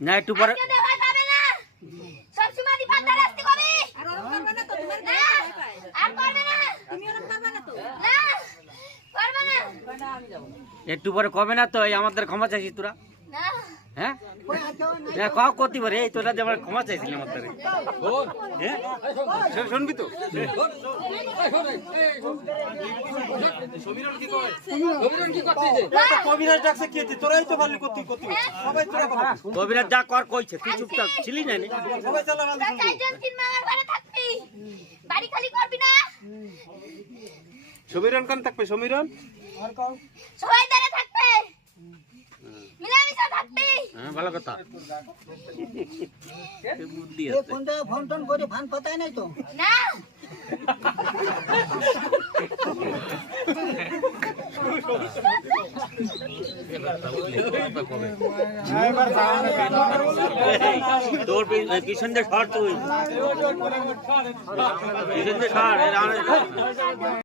না একটু পরে একটু পরে কবে না তো এই আমাদের ক্ষমা চাইছিস তোরা হ্যাঁ কাউ করতে পারে এই তোরা যে আমার ক্ষমা চাইছিলি আমাদের শুনবি তো কবিরাজ যা কর কইছে তুই চুপচাপ ছিলি না সমীরণ কান থাকবে সমীরণ সবাই দাঁড়িয়ে থাকবে মিলামিশা থাকবে ভালো কথা বুদ্ধি আছে কোনটা ফোন টোন করে ফান পাতায় নাই তো না তোর পিছন দিয়ে সর তুই পিছন দিয়ে সর